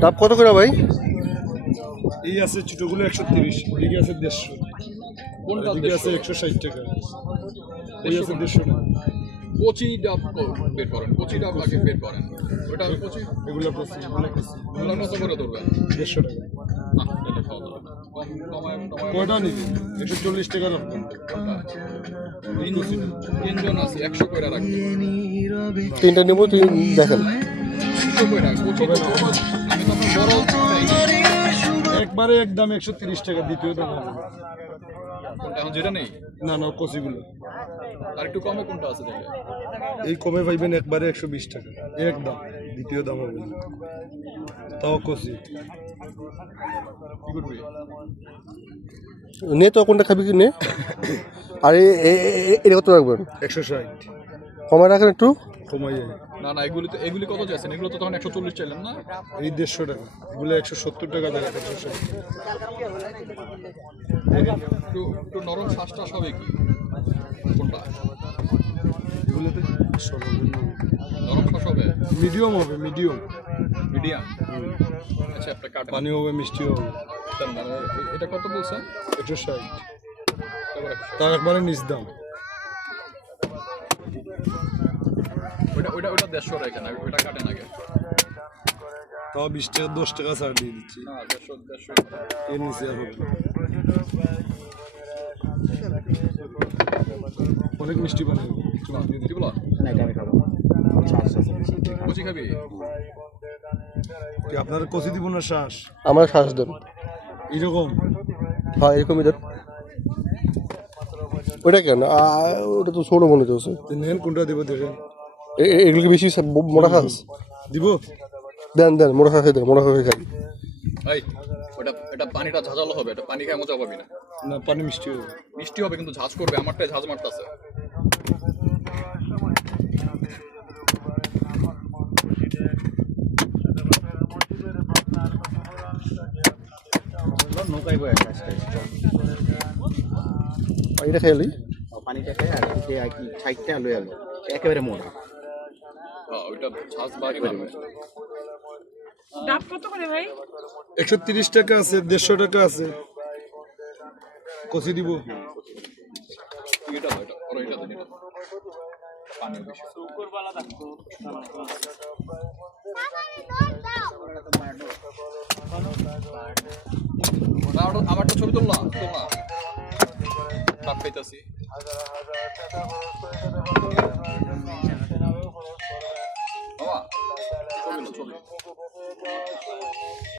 ডাব কত করে ভাই? এই আছে ছোটগুলো 130, এদিকে আছে 150, কোনটা এদিকে আছে 160 টাকা, ওই আছে 150 টাকা। কচি ডাব বের করেন, কচি ডাব আগে বের করেন। ওটা কচি, এগুলো কচি, এগুলো কচি, ওগুলো কত করে ধরবেন? 150 টাকা। এটা খাওয়া দাওয়া কমায় কয়টা নিবি? 140 টাকা রাখবেন। তিনজন আছে, 100 করে রাখবেন। তিনটা নেবো, তিন দেখেন। 100 করে রাখবেন। কচি তো আমি তো আপনার বড় চাই। একবারে একদম 130 টাকা, দ্বিতীয় দাম হবে। কোনটা এখন যেটা নেই? না না, কচিগুলো আর একটু কমে কোনটা আছে তাহলে? এই কমে পাইবেন একবারে 120 টাকা একদম, দ্বিতীয় দাম হবে। তাও কচি। কি করবি? নে তো, কোনটা খাবি কি নে। আর এটা কত রাখবেন? 160 কমায় রাখেন একটু। কমাই যায়। না না, এগুলি কত চাইছেন? এগুলো তো তখন 140 চাইলেন না? এই 150 টাকা, এগুলো 170 টাকা দেয়, 160। একটু নরম শ্বাসটা হবে কি কোনটা? এগুলোতে নরম শ্বাস হবে, মিডিয়াম হবে, মিডিয়াম। মিডিয়াম। আচ্ছা, একটা কাট পানি হবে, মিষ্টিও হবে। এটা কত বলছেন? 160, তার একবারে নিচ দাম। ওইটা 150 রাখেন, ওইটা কাটেন আগে। তাও 20 টাকা 10 টাকা ছাড় দিয়ে দিচ্ছি, না, 150 এর নিচে আর হবে। অনেক মিষ্টি বানাবো। কি বলো? কচি খাবি? কি আপনার কচি দিব না শ্বাস? আমার শ্বাস দেন। এরকম হ্যাঁ, এরকমই দেন। ওইটা কেন? ওটা তো ছোটো মনে হচ্ছে। নেন, কোনটা দিব দেখেন। এগুলো কি বেশি মোটা খাস? দিব। দেন দেন, মোটা খাস দেন, মোটা খাস খাই। এই, এটা পানিটা ঝাঁঝালো হবে, এটা পানি খায় মজা পাবি না। না, পানি মিষ্টি হবে। মিষ্টি হবে কিন্তু ঝাঁজ করবে, আমারটাই ঝাঁজ মারতেছে। নৌকায় বয়ে এটা খেয়ালি পানিটা খেয়ে আর কি সাইডটা লয়ে আলো একেবারে মোড়া। হ্যাঁ, ওইটা ঝাঁজ বাড়ি মারবে। ডাব কত করে ভাই? 130 টাকা আছে, 150 টাকা আছে। কচি দিব। এটা দাও, এটা দেন, এটা পানি বেশি। আমারটা ছবি তুললাম, ডাব খাইতেছি। মামা, ছবি।